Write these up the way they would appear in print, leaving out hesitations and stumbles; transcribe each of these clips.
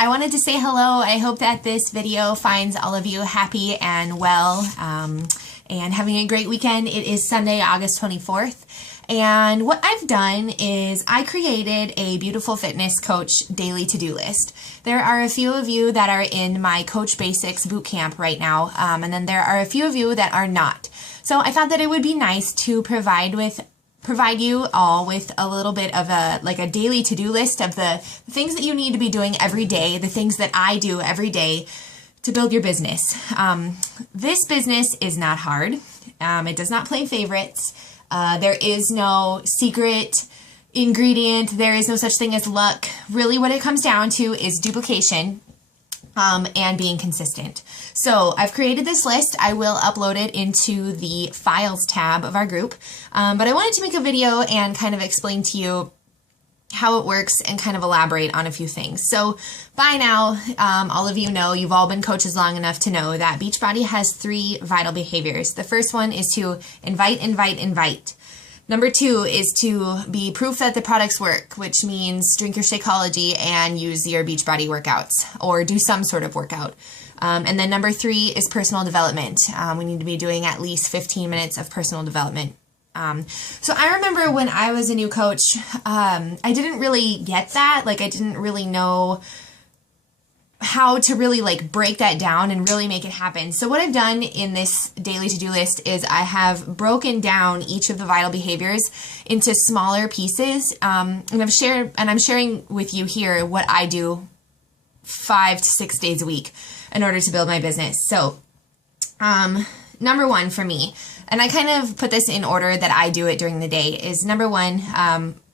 I wanted to say hello. I hope that this video finds all of you happy and well and having a great weekend. It is Sunday, August 24th. And what I've done is I created a BeYoutiful Fitness Coach daily to-do list. There are a few of you that are in my Coach Basics bootcamp right now, and then there are a few of you that are not. So I thought that it would be nice to provide you all with a little bit of a daily to-do list of the things that you need to be doing every day, the things that I do every day to build your business. This business is not hard. It does not play favorites. There is no secret ingredient. There is no such thing as luck. Really what it comes down to is duplication and being consistent. So I've created this list. I will upload it into the files tab of our group. But I wanted to make a video and kind of explain to you how it works and kind of elaborate on a few things. So by now, all of you know, you've all been coaches long enough to know that Beachbody has 3 vital behaviors. The first one is to invite, invite, invite. Number 2 is to be proof that the products work, which means drink your Shakeology and use your Beachbody workouts or do some sort of workout. And then number 3 is personal development. We need to be doing at least 15 minutes of personal development. So I remember when I was a new coach, I didn't really get that. I didn't really know how to really break that down and really make it happen. So what I've done in this daily to-do list is I have broken down each of the vital behaviors into smaller pieces. And I'm sharing with you here what I do 5 to 6 days a week in order to build my business. So, number 1 for me, and I kind of put this in order that I do it during the day, is number 1,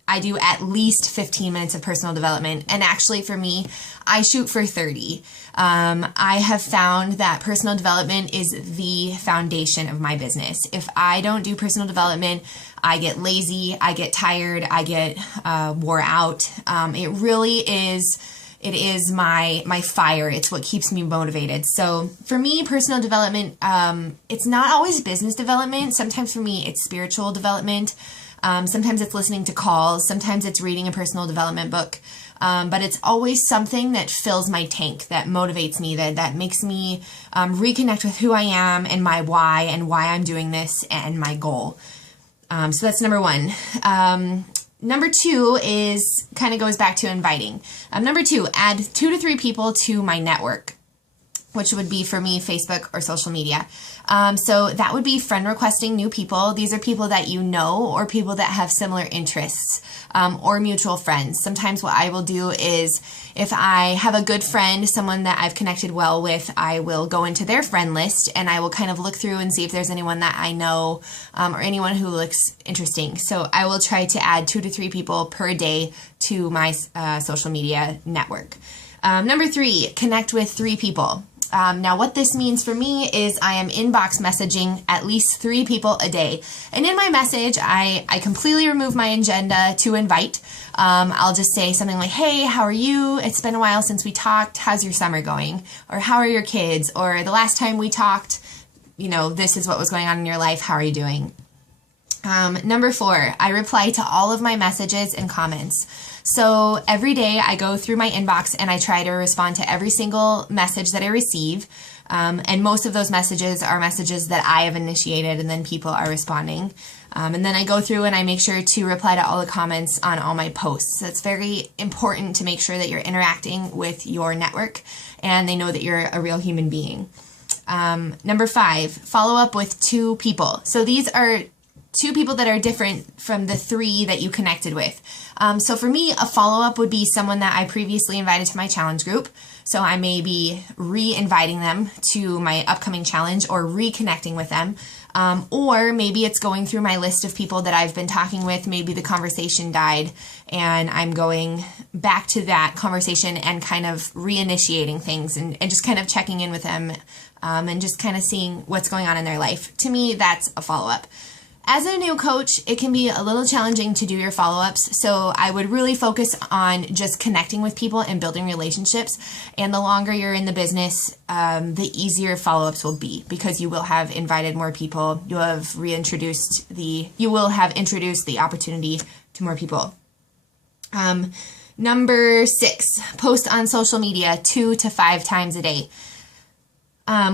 I do at least 15 minutes of personal development. And actually for me, I shoot for 30. I have found that personal development is the foundation of my business. If I don't do personal development, I get lazy, I get tired, I get wore out. It really is... It is my fire. It's what keeps me motivated. So for me, personal development, it's not always business development. Sometimes for me, it's spiritual development. Sometimes it's listening to calls. Sometimes it's reading a personal development book. But it's always something that fills my tank, that motivates me, that makes me reconnect with who I am and my why and why I'm doing this and my goal. So that's number 1. Number 2 is kind of goes back to inviting. Number 2, add 2 to 3 people to my network, which would be for me Facebook or social media. So that would be friend requesting new people. These are people that you know or people that have similar interests or mutual friends. Sometimes what I will do is if I have a good friend, someone that I've connected well with, I will go into their friend list and I will kind of look through and see if there's anyone that I know or anyone who looks interesting. So I will try to add 2 to 3 people per day to my social media network. Number 3, connect with 3 people. Now what this means for me is I am inbox messaging at least 3 people a day. And in my message, I completely remove my agenda to invite. I'll just say something like, hey, how are you? It's been a while since we talked. How's your summer going? Or how are your kids? Or the last time we talked, this is what was going on in your life. How are you doing? Number 4, I reply to all of my messages and comments. So every day I go through my inbox and I try to respond to every single message that I receive. And most of those messages are messages that I have initiated and then people are responding. And then I go through and I make sure to reply to all the comments on all my posts. So it's very important to make sure that you're interacting with your network and they know that you're a real human being. Number 5, follow up with 2 people. So these are 2 people that are different from the 3 that you connected with. So for me, a follow-up would be someone that I previously invited to my challenge group. So I may be re-inviting them to my upcoming challenge or reconnecting with them. Or maybe it's going through my list of people that I've been talking with. Maybe the conversation died and I'm going back to that conversation and kind of reinitiating things and just kind of checking in with them and just kind of seeing what's going on in their life. To me, that's a follow-up. As a new coach, it can be a little challenging to do your follow-ups, so I would really focus on just connecting with people and building relationships, and the longer you're in the business, the easier follow-ups will be because you will have invited more people, you will have introduced the opportunity to more people. Number 6, post on social media 2 to 5 times a day.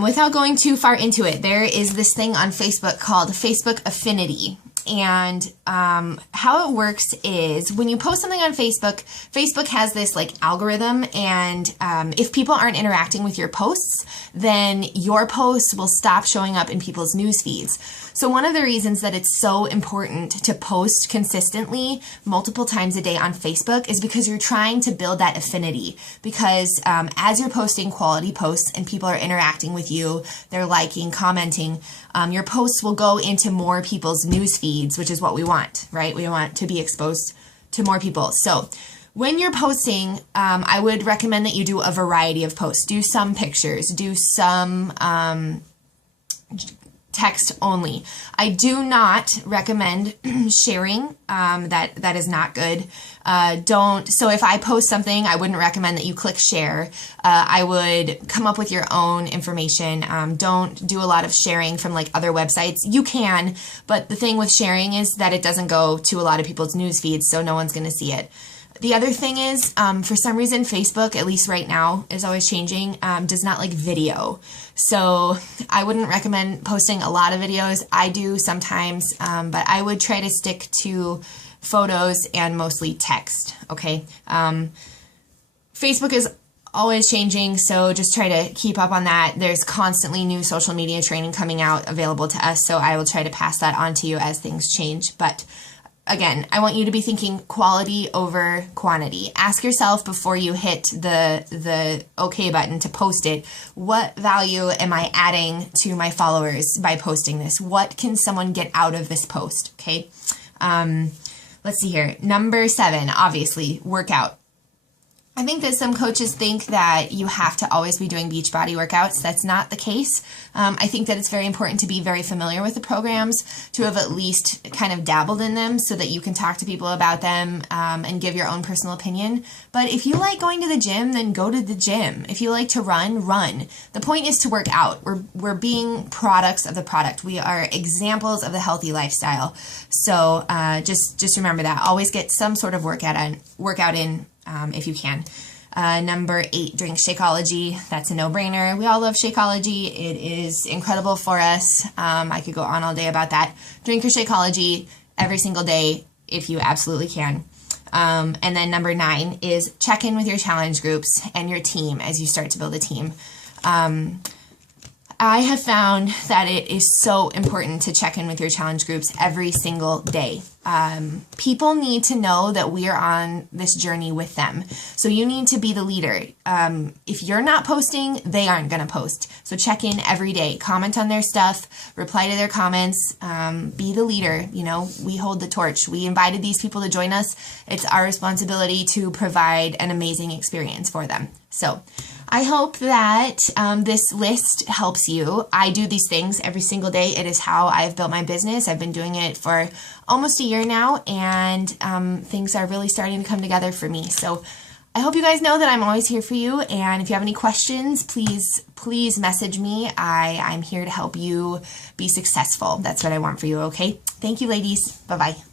Without going too far into it, there is this thing on Facebook called Facebook Affinity. And how it works is when you post something on Facebook, Facebook has this like algorithm, and if people aren't interacting with your posts, then your posts will stop showing up in people's news feeds. So one of the reasons that it's so important to post consistently multiple times a day on Facebook is because you're trying to build that affinity. Because as you're posting quality posts and people are interacting with you, they're liking, commenting, your posts will go into more people's news feeds, which is what we want, right? We want to be exposed to more people. So when you're posting, I would recommend that you do a variety of posts. Do some pictures, do some text only. I do not recommend sharing. That is not good. So if I post something, I wouldn't recommend that you click share. I would come up with your own information. Don't do a lot of sharing from like other websites. You can, but the thing with sharing is that it doesn't go to a lot of people's news feeds, so no one's going to see it. The other thing is, for some reason, Facebook, at least right now, is always changing, does not like video. So I wouldn't recommend posting a lot of videos. I do sometimes, but I would try to stick to photos and mostly text, okay? Facebook is always changing, so just try to keep up on that. There's constantly new social media training coming out available to us, so I will try to pass that on to you as things change. But again, I want you to be thinking quality over quantity. Ask yourself before you hit the OK button to post it, what value am I adding to my followers by posting this? What can someone get out of this post, okay? Let's see here. Number 7, obviously, workout. I think that some coaches think that you have to always be doing Beachbody workouts. That's not the case. I think that it's very important to be very familiar with the programs, to have at least kind of dabbled in them so that you can talk to people about them and give your own personal opinion. But if you like going to the gym, then go to the gym. If you like to run, run. The point is to work out. We're being products of the product. We are examples of the healthy lifestyle. So just remember that. Always get some sort of workout in. If you can. Number 8, drink Shakeology. That's a no-brainer. We all love Shakeology. It is incredible for us. I could go on all day about that. Drink your Shakeology every single day if you absolutely can. And then number 9 is check in with your challenge groups and your team as you start to build a team. I have found that it is so important to check in with your challenge groups every single day. People need to know that we are on this journey with them. So you need to be the leader. If you're not posting, they aren't going to post. So check in every day, comment on their stuff, reply to their comments, be the leader. You know, we hold the torch. We invited these people to join us. It's our responsibility to provide an amazing experience for them. So I hope that this list helps you. I do these things every single day. It is how I've built my business. I've been doing it for almost a year now, and things are really starting to come together for me. So I hope you guys know that I'm always here for you, and if you have any questions, please message me. I'm here to help you be successful. That's what I want for you, okay? Thank you, ladies. Bye-bye.